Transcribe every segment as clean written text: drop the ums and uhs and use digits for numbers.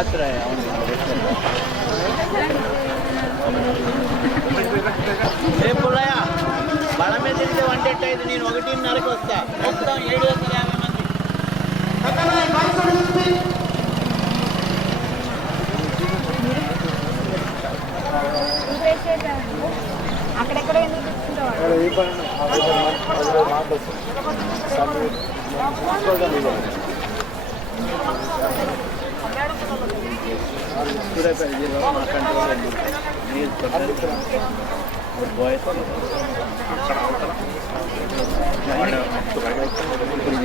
రాత్రి రేపు బల మీద తిరిగితే 1:05 నేను 1:30కి వస్తా. మొత్తం 750 మంది. అక్కడెక్కడ ఎందుకు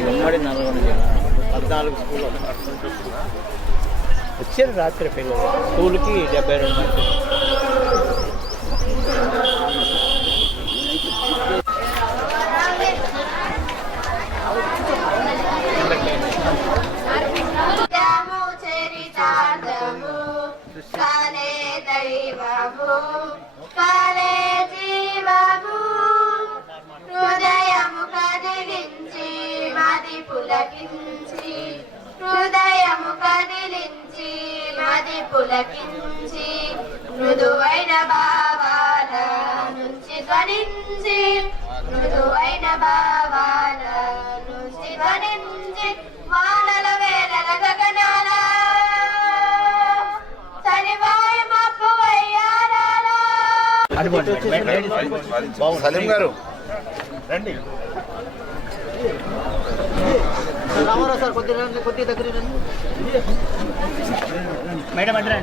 ఉమ్మడి నల్గొండ జిల్లా 14 స్కూళ్ళు వచ్చారు రాత్రి పిల్లలు. స్కూల్కి 72 మంది. హృదయము కదిలించి మది పులకించి మృదువైన భావాల నుంచి ధ్వనించి మృదువైన భావాల నుంచి ధ్వనించి వానల వేలల గగనాల సరివాయ మప్పు వయ్యారాల. సలీం గారు రండి. రామారావు సార్ కొద్దిగా దగ్గర మేడం అంటే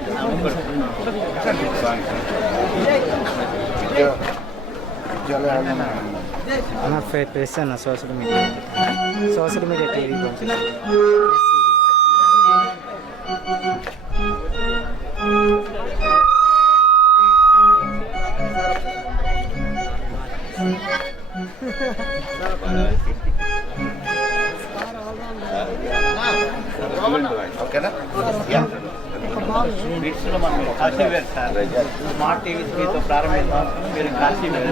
అన్న ప్రెస్ అన్న సోషల్ మీడియా టీవీ ఓకేనా? బిట్స్లో మనం కాశీవేర్ సార్ స్మార్ట్ టీవీతో ప్రారంభిద్దాం. మీరు కాశీవేర్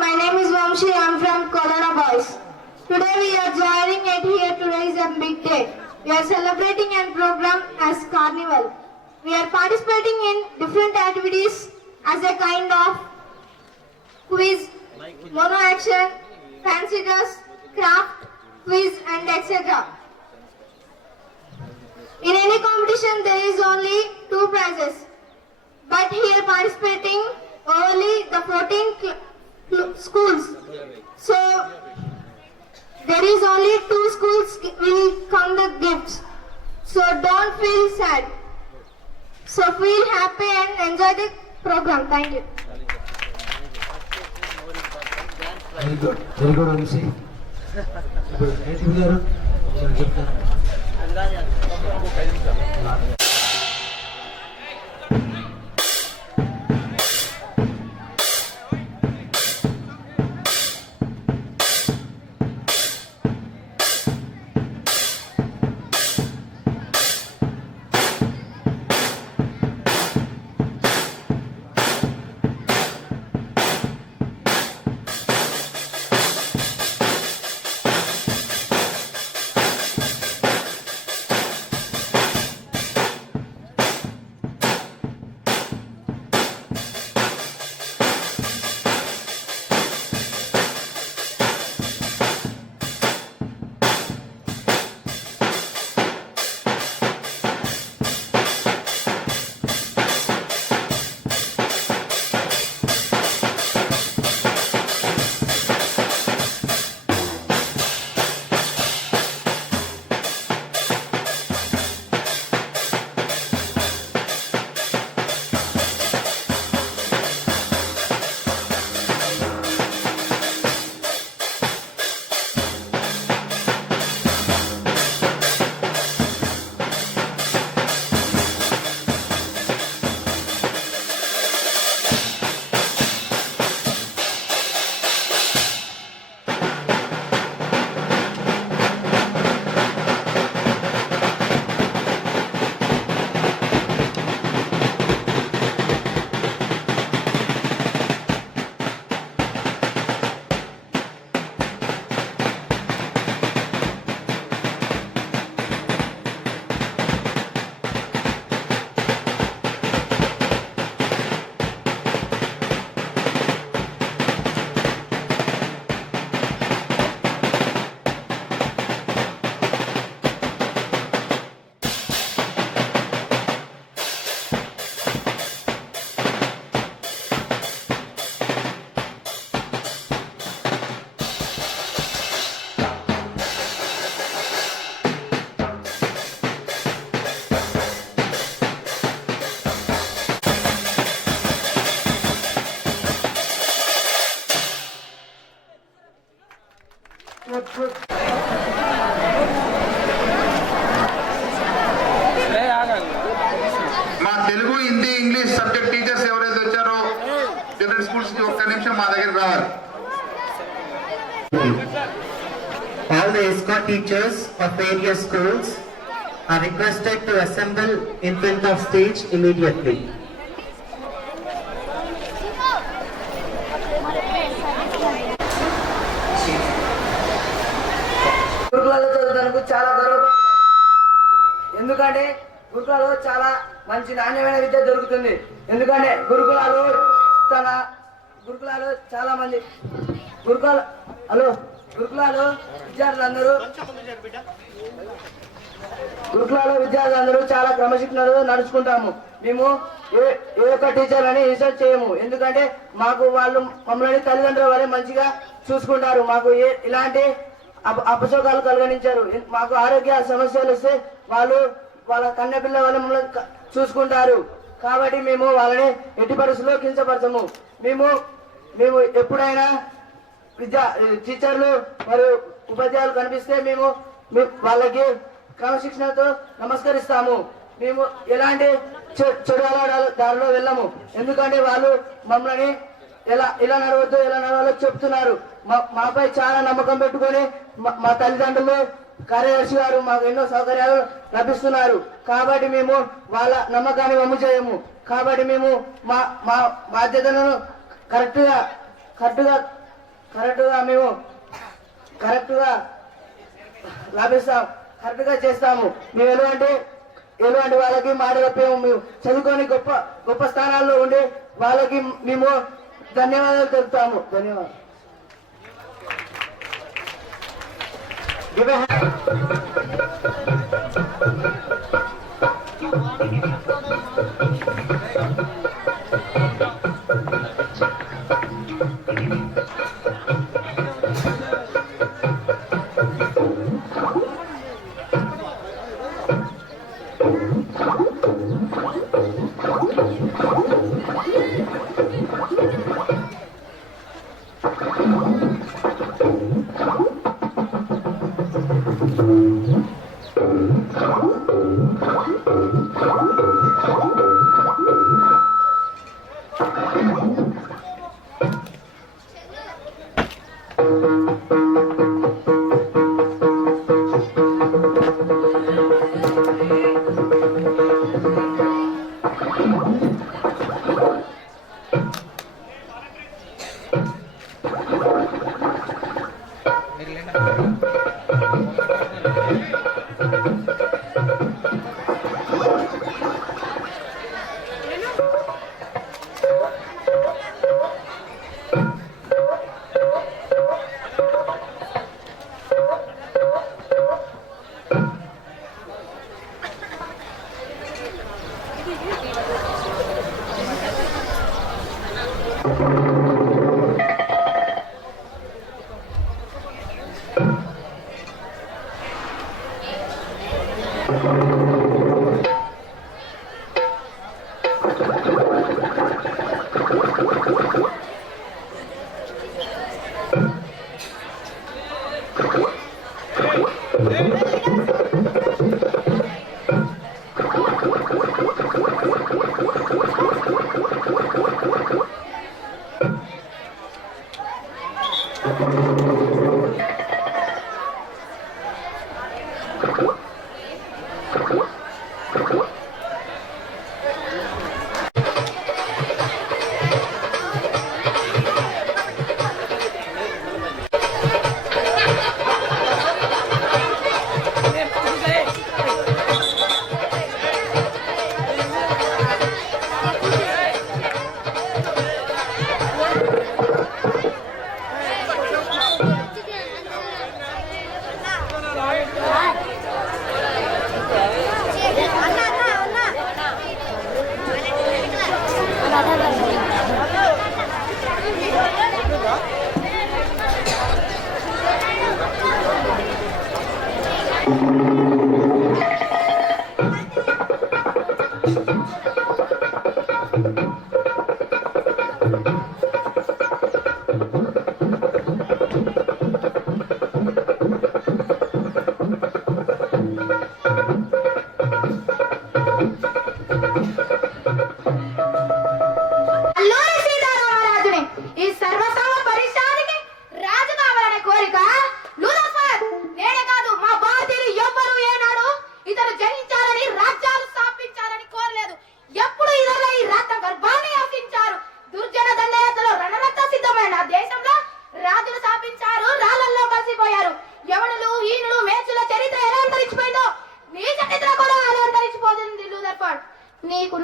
My name is Vamshi. I am from Kolana Boys. Today we are joining it here to raise a big day. We are celebrating a program as Carnival. We are participating in different activities as a kind of quiz, mono action, fancy dress, craft, quiz and etc. In any competition there is only 2 prizes. But here participating only the 14 schools. So there is only 2 schools will come the gifts. So don't feel sad. So feel happy and enjoy the program. Thank you. Very good. Very good, Ansi. Vamsi ఒక్క నిమిషం మా దగ్గర రావాలి. All the escort teachers of various schools are requested to assemble in front of stage immediately. గురుకులాల్లో చదువుతానికి చాలా గౌరవపడుతున్నాను. ఎందుకంటే గురుకులాల్లో చాలా మంచి నాణ్యమైన విద్య దొరుకుతుంది. ఎందుకంటే గురుకులాలు చాలా మంది గురుకులాలు విద్యార్థులందరూ చాలా క్రమశిక్షణలో నడుచుకుంటాము. మేము ఏ ఒక్క టీచర్ అని ఇన్సల్ట్ చేయము. ఎందుకంటే మాకు వాళ్ళు మమ్మల్ని తల్లిదండ్రుల వల్ల మంచిగా చూసుకుంటారు. మాకు ఇలాంటి అపశోకాలు కలిగించారు. మాకు ఆరోగ్య సమస్యలు వస్తే వాళ్ళు వాళ్ళ కన్నెపిల్ల వల్ల మమ్మల్ని చూసుకుంటారు. కాబట్టి మేము వాళ్ళని ఎట్టి పరిస్థితుల్లో కించపరచము. మేము ఎప్పుడైనా టీచర్లు మరియు ఉపాధ్యాయులు కనిపిస్తే మేము వాళ్ళకి క్రమశిక్షణతో నమస్కరిస్తాము. మేము ఎలాంటి చెడు దారిలో వెళ్ళము. ఎందుకంటే వాళ్ళు మమ్మల్ని ఇలా నడవద్దు ఎలా నడవాలో చెప్తున్నారు. మాపై చాలా నమ్మకం పెట్టుకొని మా తల్లిదండ్రులు కార్యదర్శి గారు మాకు ఎన్నో సౌకర్యాలు లభిస్తున్నారు. కాబట్టి మేము వాళ్ళ నమ్మకాన్ని వమ్ము చేయము. కాబట్టి మేము మా బాధ్యతలను కరెక్ట్గా చేస్తాము. మేము ఎలాంటి వాళ్ళకి మాట తప్పేము. మేము చదువుకొని గొప్ప స్థానాల్లో ఉండి వాళ్ళకి మేము ధన్యవాదాలు తెలుపుతాము. ధన్యవాదాలు.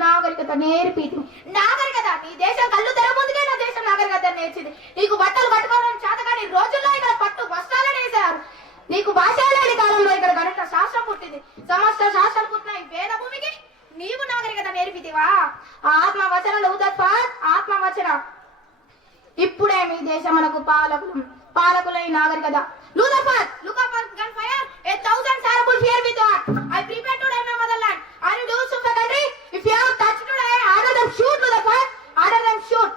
నాగరికత నేర్పితి. నాగరికత నీ దేశం కళ్ళు తెరముందుకే నా దేశం నాగరికత నేర్చింది. నీకు బట్టలు కట్టుకోవడం చేతకాని రోజుల్లో ఇక్కడ పట్టు వస్త్రాలను వేశారు. నీకు భాష లేని కాలంలో ఇక్కడ గణిత శాస్త్రం పుట్టింది. సమస్త శాస్త్రం పుట్టిన ఈ వేద భూమికి నీవు నాగరికత నేర్పితివా? ఆత్మవచన ఆత్మవచన. ఇప్పుడే మీ దేశమునకు పాలకులై నాగరికత. Look up at gunfire. 1,000 terrible fear with what? I prepare to die my motherland. Are you doing so for country? If you have touched to die, order them shoot to the fire. Order them shoot.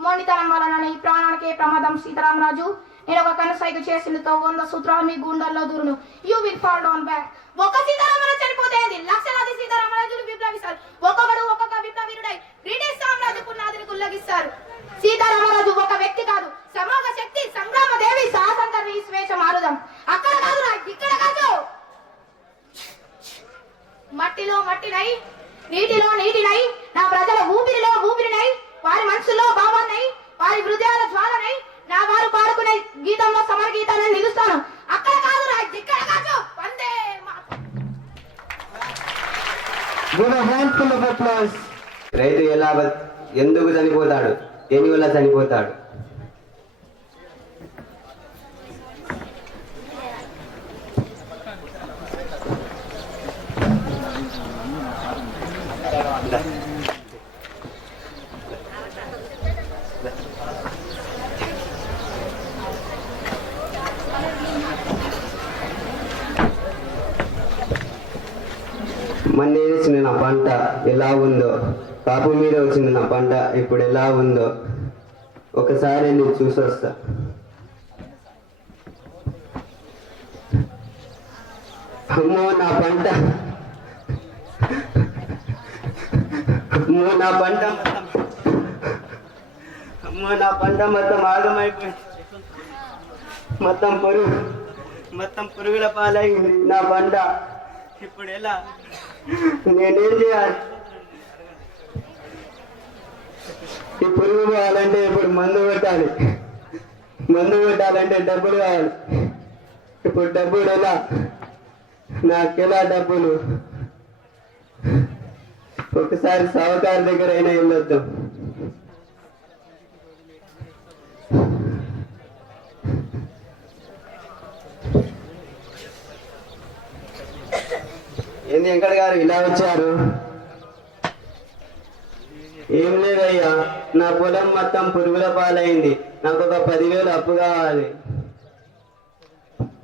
మోనితనం వలన ఈ ప్రాణానికే ప్రమాదం. సీతారామరాజు నేను ఒక కనసైగ చేసినతో 100 సూత్రాలు మీ గుండెల్లో దూరును. You will fall down back. ఒక సీతారామరాజు చనిపోతేంది, లక్షలాది సీతారామరాజులు విప్లవిస్తారు. ఒక్కొక్క విప్లవీరుడై బ్రిటిష్ సామ్రాజ్య పునాదిని ఉల్లంఘిస్తారు. సీతారామరాజు ఒక వ్యక్తి కాదు, సమూహ శక్తి, సంగ్రామ దేవి, సాహసంకర్ణి, స్వేచ్ఛ మారుదం. అక్కడ కాదు ఇక్కడ కాదు. మట్టిలో మట్టినై, నీటిలో నీటినై, నా ప్రజల ఊపిరిలో ఊపిరినై, వారి మనసులో భావాన్నై, వారి హృదయాల జ్వాలనై, నా వారు పాడుకునే గీతంలో సమర గీతాన్ని నిలుస్తాను. అక్కడ కాదు ఇక్కడ కాదు. వందే Give a handful of applause. రైతు ఎందుకు చనిపోతాడు, దేని వల్ల చనిపోతాడు? మొన్న వేసిన నా పంట ఎలా ఉందో, కాపు మీద వచ్చిన నా పంట ఇప్పుడు ఎలా ఉందో ఒకసారి నేను చూసొస్తా. అమ్మో నా పంట, అమ్మో నా పంట, అమ్మో నా పంట మొత్తం ఆగమైపోయింది. మొత్తం పురుగుల పాలైంది నా పంట. ఇప్పుడు ఎలా, నేనేం చేయాలి? ఈ పురుగు పోవాలంటే ఇప్పుడు మందు కొట్టాలంటే డబ్బులు కావాలి. ఇప్పుడు డబ్బులు ఎలా, నాకెలా డబ్బులు? ఒకసారి సావుకారు దగ్గర అయినా వెళ్ళొద్దాం. ఏంది వెంకట గారు ఇలా వచ్చారు? ఏం లేదయ్యా, నా పొలం మొత్తం పురుగుల పాలైంది. నాకు ఒక 10,000 అప్పు కావాలి.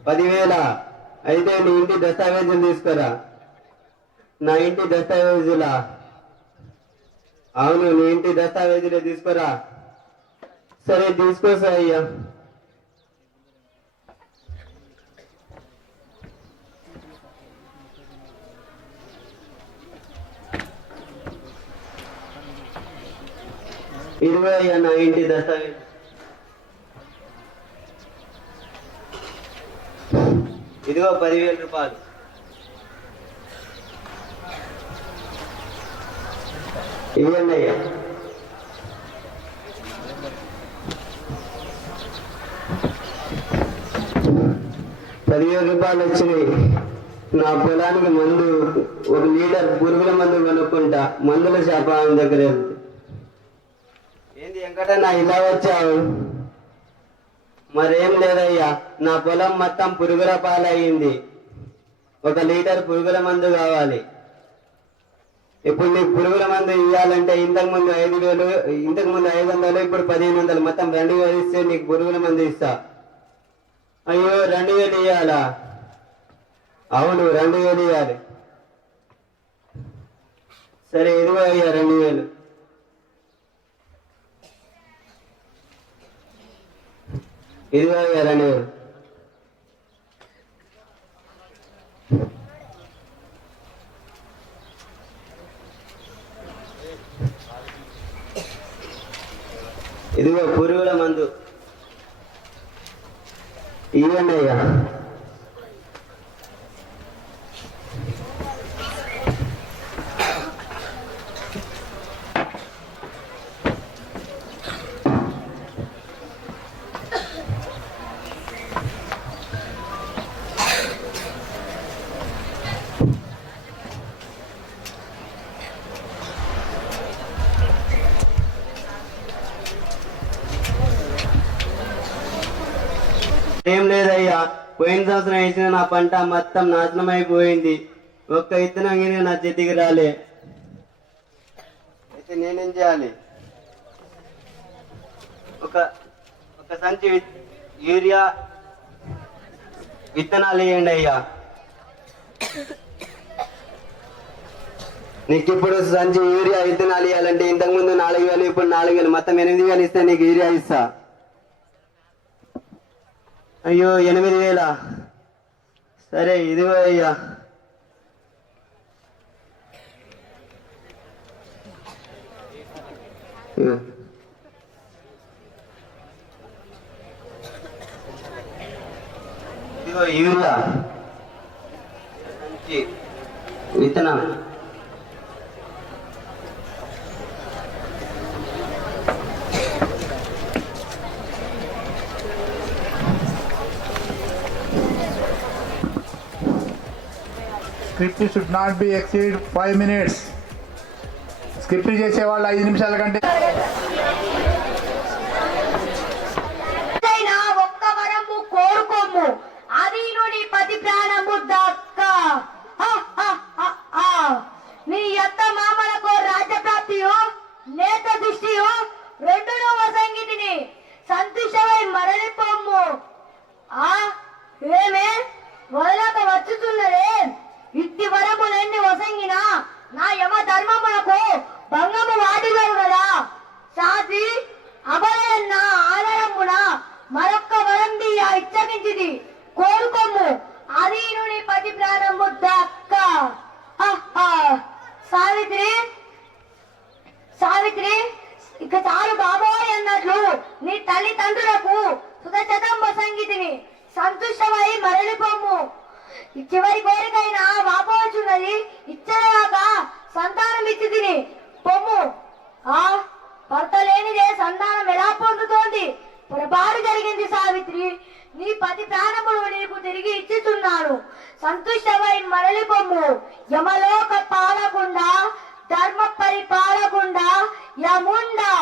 10,000 అయితే నీ ఇంటి దస్తావేజులు తీసుకురా. నా ఇంటి దస్తావేజులా? అవును, నీ ఇంటి దస్తావేజులే తీసుకురా. సరే తీసుకొస్తా అయ్యా. ఇదిగో అయ్యా నా ఇంటి దస్తావేజ్. ఇదిగో 10,000 రూపాయలు. ఇవ్వండి అయ్యా. రూపాయలు వచ్చినాయి. నా పొలానికి మందు 1 లీటర్ పురుగుల మందు కొనుక్కుంటా. మందుల షాప్ ఆమె దగ్గర వెళ్తే, ఏంది వెంకటన్నా ఇలా వచ్చావు? మరేం లేదయ్యా, నా పొలం మొత్తం పురుగుల పాలయ్యింది. 1 లీటర్ పురుగుల మందు కావాలి. ఇప్పుడు నీకు పురుగుల మందు ఇవ్వాలంటే ఇంతకుముందు 5,000, ఇంతకుముందు 500, ఇప్పుడు 1,500, మొత్తం 2,000 ఇస్తే నీకు పురుగుల మందు ఇస్తా. అయ్యో 2,000 ఇవ్వాలా? అవును 2,000 ఇవ్వాలి. సరే ఇదిగో అయ్యా 2,000. ఇదిగో అయ్యా 2,000. ఇదిగో పురుగుల మందు ఇవ్వండి అయ్యా. పోయిన సంవత్సరం వేసిన నా పంట మొత్తం నాశనం అయిపోయింది. ఒక్క విత్తనం గిన నా చేతికి రాలే. అయితే నేనేం చేయాలి? ఒక సంచి యూరియా విత్తనాలు వేయండి అయ్యా. నీకు ఇప్పుడు సంచి యూరియా విత్తనాలు ఇవ్వాలంటే ఇంతకుముందు 4,000, ఇప్పుడు 4,000, మొత్తం 8,000 ఇస్తే నీకు యూరియా ఇస్తా. అయ్యో 8,000. సరే ఇదిగో అయ్యా. ఇదిగో యూరియా విత్తనం. Script should not be exceed 5 minutes. Script చేసే వాళ్ళు 5 నిమిషాల కంటే ఒక్క వరము కోరుకోము, అది నీ పతి ప్రాణము దక్క. నీ అత్త మామలకు రాజ్యప్రాప్తియు నేత దృష్టియు రెండును వసంగితిని సంతుష్టమై మరలిపోము. ఏమే వదలక వచ్చుతున్నదే, ఇట్టి వరములెన్ని వసంగినా నా యమ ధర్మములకు భంగము వాటిగలు కదా. సాతి అభయన్న ఆలయమున మరొక్క వరం దియ ఇచ్చగించిది కోరుకోము, అది నీ పతి ప్రాణము దక్క. సావిత్రి ఇక చాలు బాబోయ్ అన్నట్లు నీ తల్లిదండ్రులకు సుధచతం వసంగితిని సంతుష్టమై మరలిపోము. చివరి కోరికైనా వాపోవచ్చున్నది, ఇచ్చగాక సంతానం ఇచ్చి తిని పొమ్ము. భర్త లేనిదే సంతానం ఎలా పొందుతోంది? పొరపాటు జరిగింది సావిత్రి. నీ పతి ప్రాణములు నీకు తిరిగి ఇచ్చుతున్నాను, సంతుష్టమై మరలిపోము. యమలోక పాలకుండా ధర్మ పరిపాలకుండా యముండా.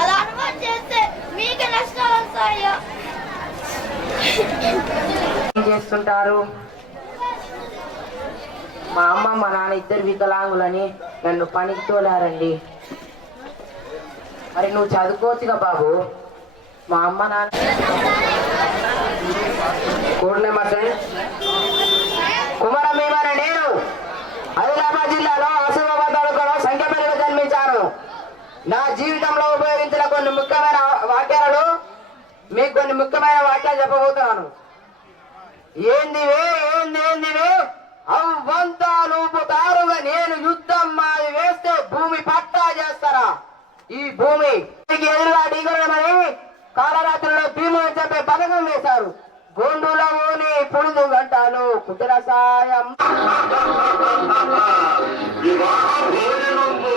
అలా అనుమానం చేస్తే మీకే నష్టాలు వస్తాయా? ఏం చేస్తుంటారు? మా అమ్మ మా నాన్న ఇద్దరు వికలాంగులని నన్ను పనికి తోలారండి. మరి నువ్వు చదువుకోవచ్చుగా బాబు. మా అమ్మ నాన్న కుమారమేమని నేను ఆదిలాబాద్ జిల్లాలో ఆసిఫాబాద్ తాలూకాలో సంఖ్యపల్లిలో జన్మించాను. నా జీవితంలో ఉపయోగించిన కొన్ని ముఖ్యమైన వాక్యాలను మీకు కొన్ని ముఖ్యమైన వాక్యాలు చెప్పబోతున్నాను. ఏందివే అవ్వంతా లూపుతారుగా నేను యుద్ధం మాది వేస్తే భూమి పట్టా చేస్తారా? ఈ భూమి ఎదురుగా ఢీకొనమని కాలరాత్రిలో భీముని చెప్పే పథకం వేశారు. గోండులో ఊని పురుగు గంటలు కుతుల సాయం వివాహ భోజనంబు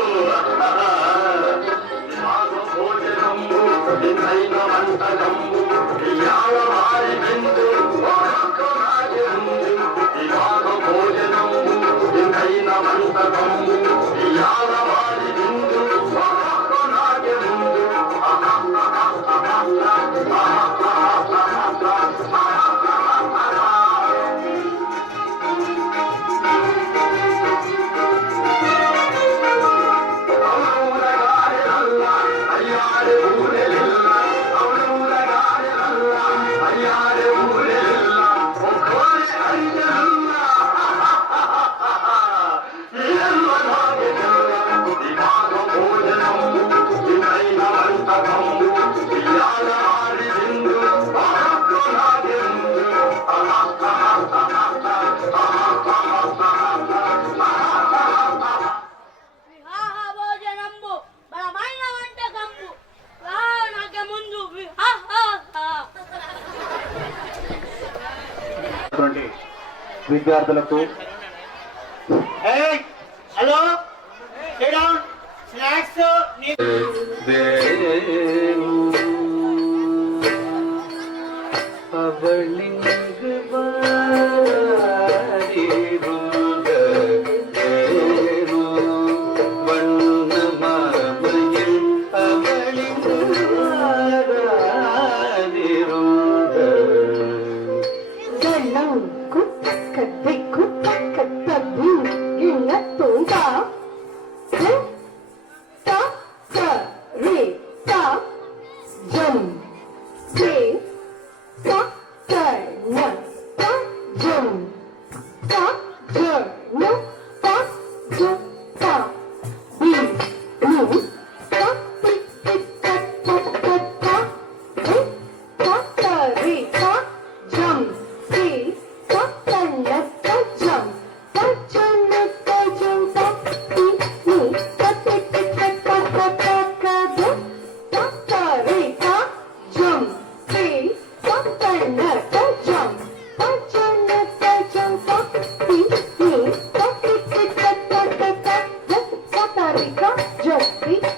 బలమైన వంటకంబు రావణక ముందు విద్యార్థులకు హలో స్నాక్స్ Just